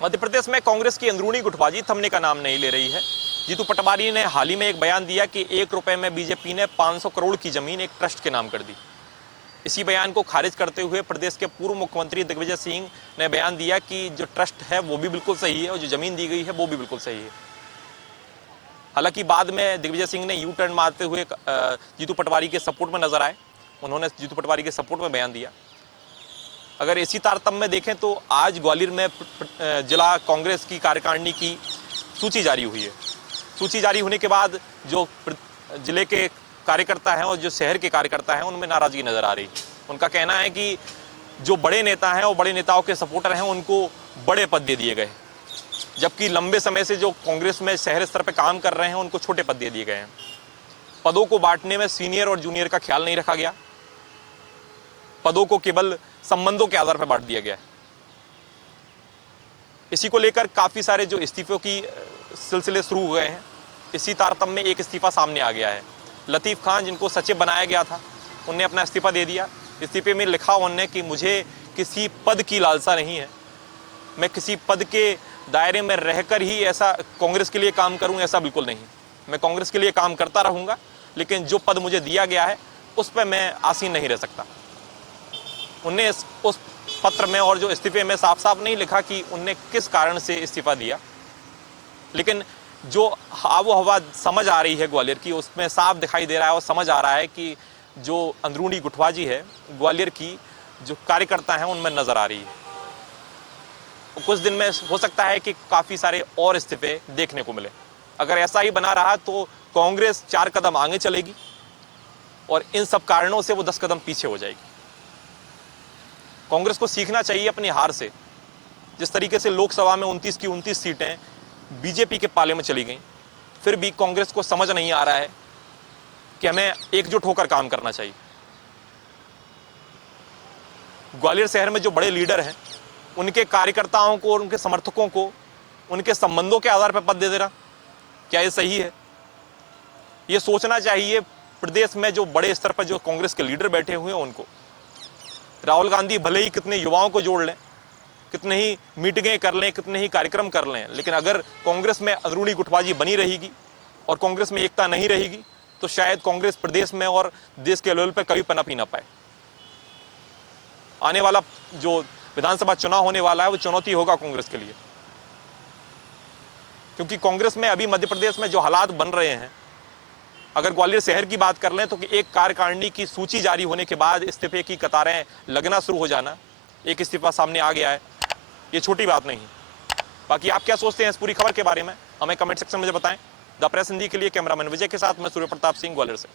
मध्य प्रदेश में कांग्रेस की अंदरूनी गुटबाजी थमने का नाम नहीं ले रही है। जीतू पटवारी ने हाल ही में एक बयान दिया कि 1 रुपए में बीजेपी ने 500 करोड़ की जमीन एक ट्रस्ट के नाम कर दी। इसी बयान को खारिज करते हुए प्रदेश के पूर्व मुख्यमंत्री दिग्विजय सिंह ने बयान दिया कि जो ट्रस्ट है वो भी बिल्कुल सही है और जो जमीन दी गई है वो भी बिल्कुल सही है। हालांकि बाद में दिग्विजय सिंह ने यू टर्न मारते हुए जीतू पटवारी के सपोर्ट में नजर आए। उन्होंने जीतू पटवारी के सपोर्ट में बयान दिया। अगर इसी तारतम्य में देखें तो आज ग्वालियर में जिला कांग्रेस की कार्यकारिणी की सूची जारी हुई है। सूची जारी होने के बाद जो जिले के कार्यकर्ता हैं और जो शहर के कार्यकर्ता हैं उनमें नाराजगी नजर आ रही है। उनका कहना है कि जो बड़े नेता हैं और बड़े नेताओं के सपोर्टर हैं उनको बड़े पद दे दिए गए, जबकि लंबे समय से जो कांग्रेस में शहर स्तर पर काम कर रहे हैं उनको छोटे पद दे दिए गए हैं। पदों को बांटने में सीनियर और जूनियर का ख्याल नहीं रखा गया। पदों को केवल संबंधों के आधार पर बांट दिया गया है। इसी को लेकर काफी सारे जो इस्तीफों की सिलसिले शुरू हुए हैं। इसी तारतम्य में एक इस्तीफा सामने आ गया है। लतीफ खान, जिनको सचिव बनाया गया था, उनने अपना इस्तीफा दे दिया। इस्तीफे में लिखा उन्होंने कि मुझे किसी पद की लालसा नहीं है, मैं किसी पद के दायरे में रहकर ही ऐसा कांग्रेस के लिए काम करूं, ऐसा बिल्कुल नहीं। मैं कांग्रेस के लिए काम करता रहूंगा, लेकिन जो पद मुझे दिया गया है उस पर मैं आसीन नहीं रह सकता। उनने उस पत्र में और जो इस्तीफे में साफ साफ नहीं लिखा कि उनने किस कारण से इस्तीफा दिया, लेकिन जो आबो हवा समझ आ रही है ग्वालियर की, उसमें साफ दिखाई दे रहा है और समझ आ रहा है कि जो अंदरूनी गुटबाजी है ग्वालियर की, जो कार्यकर्ता हैं उनमें नजर आ रही है। कुछ दिन में हो सकता है कि काफी सारे और इस्तीफे देखने को मिले। अगर ऐसा ही बना रहा तो कांग्रेस 4 कदम आगे चलेगी और इन सब कारणों से वो 10 कदम पीछे हो जाएगी। कांग्रेस को सीखना चाहिए अपनी हार से। जिस तरीके से लोकसभा में 29 की 29 सीटें बीजेपी के पाले में चली गईं, फिर भी कांग्रेस को समझ नहीं आ रहा है कि हमें एकजुट होकर काम करना चाहिए। ग्वालियर शहर में जो बड़े लीडर हैं उनके कार्यकर्ताओं को और उनके समर्थकों को उनके संबंधों के आधार पर पद दे देना, क्या ये सही है? ये सोचना चाहिए प्रदेश में जो बड़े स्तर पर जो कांग्रेस के लीडर बैठे हुए हैं उनको। राहुल गांधी भले ही कितने युवाओं को जोड़ लें, कितने ही मीटिंगें कर लें, कितने ही कार्यक्रम कर लें, लेकिन अगर कांग्रेस में अंदरूनी गुटबाजी बनी रहेगी और कांग्रेस में एकता नहीं रहेगी तो शायद कांग्रेस प्रदेश में और देश के लेवल पर कभी पनप ही ना पाए। आने वाला जो विधानसभा चुनाव होने वाला है वो चुनौती होगा कांग्रेस के लिए, क्योंकि कांग्रेस में अभी मध्य प्रदेश में जो हालात बन रहे हैं, अगर ग्वालियर शहर की बात कर लें तो कि एक कार्यकारिणी की सूची जारी होने के बाद इस्तीफे की कतारें लगना शुरू हो जाना, एक इस्तीफा सामने आ गया है, ये छोटी बात नहीं। बाकी आप क्या सोचते हैं इस पूरी खबर के बारे में, हमें कमेंट सेक्शन में बताएं। द प्रेस हिंदी के लिए कैमरामैन विजय के साथ मैं सूर्य प्रताप सिंह, ग्वालियर से।